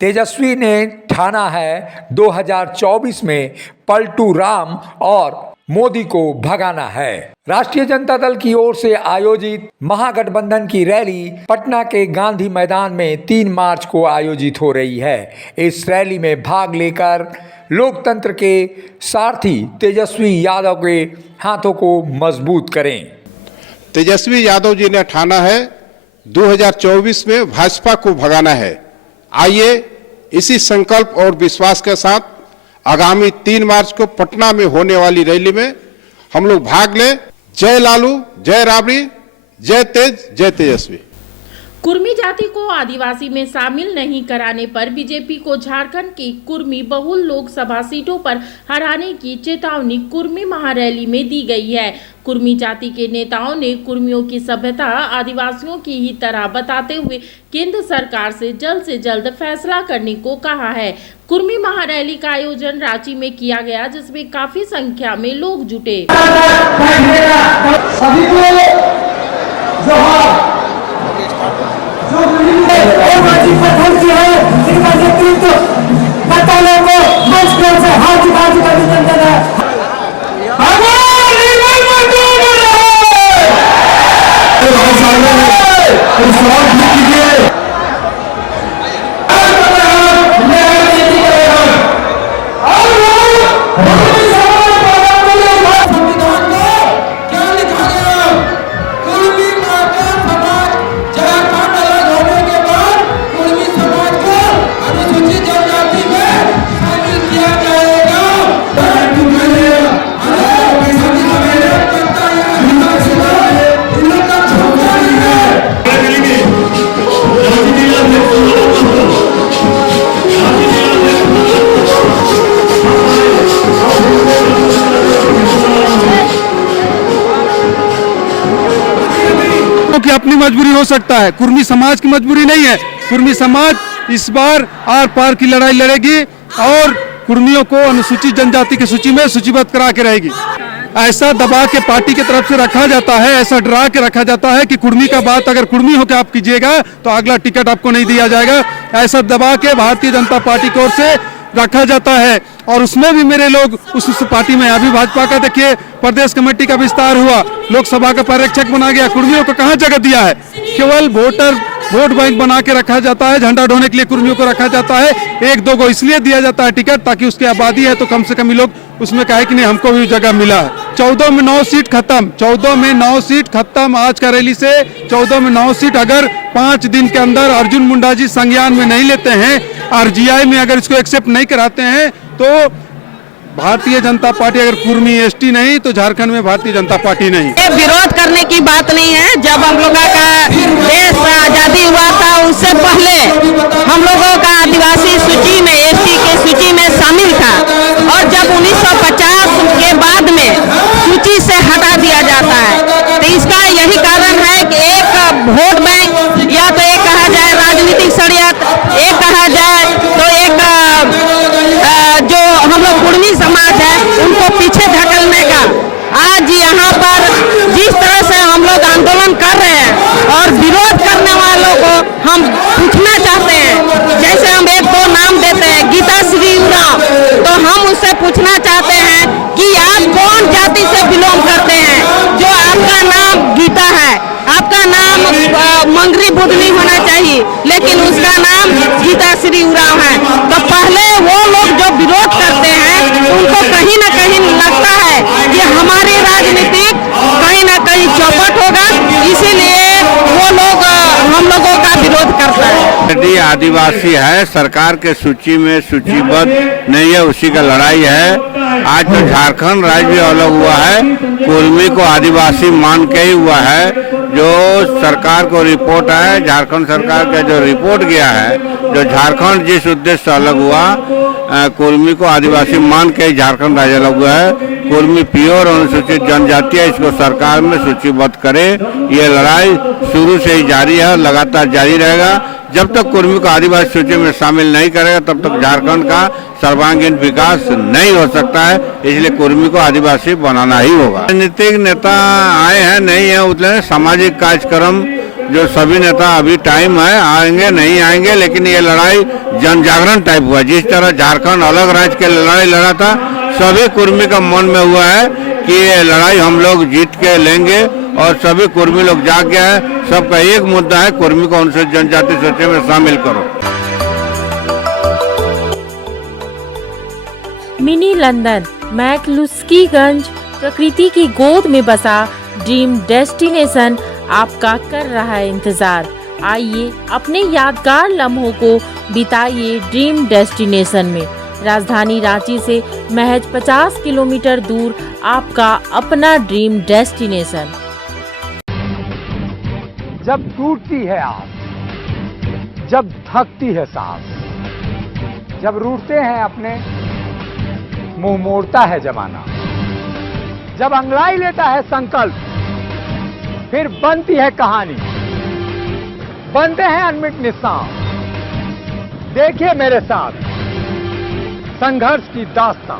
तेजस्वी ने ठाना है 2024 में पलटू राम और मोदी को भगाना है। राष्ट्रीय जनता दल की ओर से आयोजित महागठबंधन की रैली पटना के गांधी मैदान में 3 मार्च को आयोजित हो रही है। इस रैली में भाग लेकर लोकतंत्र के सारथी तेजस्वी यादव के हाथों को मजबूत करें। तेजस्वी यादव जी ने ठाना है 2024 में भाजपा को भगाना है। आइए इसी संकल्प और विश्वास के साथ आगामी 3 मार्च को पटना में होने वाली रैली में हम लोग भाग लें। जय लालू, जय राबड़ी, जय तेज, जय तेजस्वी। कुर्मी जाति को आदिवासी में शामिल नहीं कराने पर बीजेपी को झारखंड की कुर्मी बहुल लोकसभा सीटों पर हराने की चेतावनी कुर्मी महारैली में दी गई है। कुर्मी जाति के नेताओं ने कुर्मियों की सभ्यता आदिवासियों की ही तरह बताते हुए केंद्र सरकार से जल्द फैसला करने को कहा है। कुर्मी महारैली का आयोजन रांची में किया गया, जिसमें काफी संख्या में लोग जुटे। की अपनी मजबूरी हो सकता है, कुर्मी समाज की मजबूरी नहीं है। कुर्मी समाज इस बार आर पार की लड़ाई लड़ेगी और कुर्मियों को अनुसूचित जनजाति की सूची में सूचीबद्ध करा के रहेगी। ऐसा दबा के पार्टी की तरफ से रखा जाता है, ऐसा डरा के रखा जाता है कि कुर्मी का बात अगर कुर्मी होकर आप कीजिएगा तो अगला टिकट आपको नहीं दिया जाएगा। ऐसा दबा के भारतीय जनता पार्टी की ओर से रखा जाता है और उसमें भी मेरे लोग उस पार्टी में अभी भाजपा का देखिए प्रदेश कमेटी का विस्तार हुआ, लोकसभा का पर्यवेक्षक बना गया। कुर्मियों को कहाँ जगह दिया है? केवल वोट बैंक बना के रखा जाता है, झंडा ढोने के लिए कुर्मियों को रखा जाता है। 1-2 को इसलिए दिया जाता है टिकट ताकि उसकी आबादी है तो कम से कम लोग उसमें कहे कि नहीं हमको भी जगह मिला है। 14 में 9 सीट खत्म, 14 में 9 सीट खत्म। आज का रैली से 14 में 9 सीट अगर 5 दिन के अंदर अर्जुन मुंडा जी संज्ञान में नहीं लेते हैं, आरजीआई में अगर इसको एक्सेप्ट नहीं कराते हैं तो भारतीय जनता पार्टी अगर कुर्मी एसटी नहीं तो झारखंड में भारतीय जनता पार्टी नहीं। ये विरोध करने की बात नहीं है। जब हम लोगों का देश आजादी हुआ था उससे पहले हम लोगों का आदिवासी सूची में एसटी के सूची में शामिल था और जब 1950 के बाद में सूची से हटा दिया जाता है तो इसका यही कारण है कि एक वोट बैंक या तो एक कहा जाए राजनीतिक षड्यंत्र, एक कहा जाए तो एक जो हम लोग कुर्मी समाज है उनको पीछे धकेलने का। आज यहाँ पर जिस तरह से हम लोग आंदोलन कर रहे हैं और विरोध करने वालों को हम पूछना चाहते हैं, जैसे हम 1-2 नाम देते हैं, गीता श्री उरांव, तो हम उससे पूछना चाहते हैं कि आप कौन जाति से बिलोंग करते हैं जो आपका नाम गीता है? आपका नाम मंगरी बुधनी होना चाहिए लेकिन उसका नाम गीता श्री उरांव है। तो पहले वो लोग जो विरोध करते हैं उनको कहीं ना कहीं लगता है कि हमारी राजनीति कहीं ना कहीं चौपट होगा, इसीलिए वो लोग हम लोगों का विरोध करता है। यदि आदिवासी है, सरकार के सूची में सूचीबद्ध नहीं है, उसी का लड़ाई है। आज तो झारखंड राज्य अलग हुआ है, कुर्मी को आदिवासी मान के ही हुआ है। जो सरकार को रिपोर्ट है, झारखंड सरकार का जो रिपोर्ट गया है, जो झारखंड जिस उद्देश्य से अलग हुआ, कुर्मी को आदिवासी मान के झारखंड राज्य अलग हुआ है। कुर्मी प्योर अनुसूचित जनजाति है, इसको सरकार में सूचीबद्ध करे। ये लड़ाई शुरू से ही जारी है, लगातार जारी रहेगा। जब तक कुर्मी को आदिवासी सूची में शामिल नहीं करेगा तब तक झारखंड का सर्वांगीण विकास नहीं हो सकता है। इसलिए कुर्मी को आदिवासी बनाना ही होगा। राजनीतिक नेता आए हैं नहीं है, उतने सामाजिक कार्यक्रम जो सभी नेता अभी टाइम है, आएंगे नहीं आएंगे, लेकिन ये लड़ाई जन जागरण टाइप हुआ। जिस तरह झारखंड अलग राज्य के लड़ाई लड़ा था, सभी कुर्मी का मन में हुआ है कि ये लड़ाई हम लोग जीत के लेंगे और सभी कुर्मी लोग जाग गया है। सबका एक मुद्दा है, कुर्मी को अनुसूचित जनजाति सूची में शामिल करो। मिनी लंदन मैक्लुस्कीगंज प्रकृति की गोद में बसा ड्रीम डेस्टिनेशन आपका कर रहा है इंतजार। आइए अपने यादगार लम्हों को बिताइए ड्रीम डेस्टिनेशन में। राजधानी रांची से महज 50 किलोमीटर दूर आपका अपना ड्रीम डेस्टिनेशन। जब टूटती है आस, जब थकती है सांस, जब रूठते हैं अपने, मुंह मोड़ता है जमाना, जब अंगड़ाई लेता है संकल्प, फिर बनती है कहानी, बनते हैं अनमिट निशान। देखिए मेरे साथ संघर्ष की दास्तां।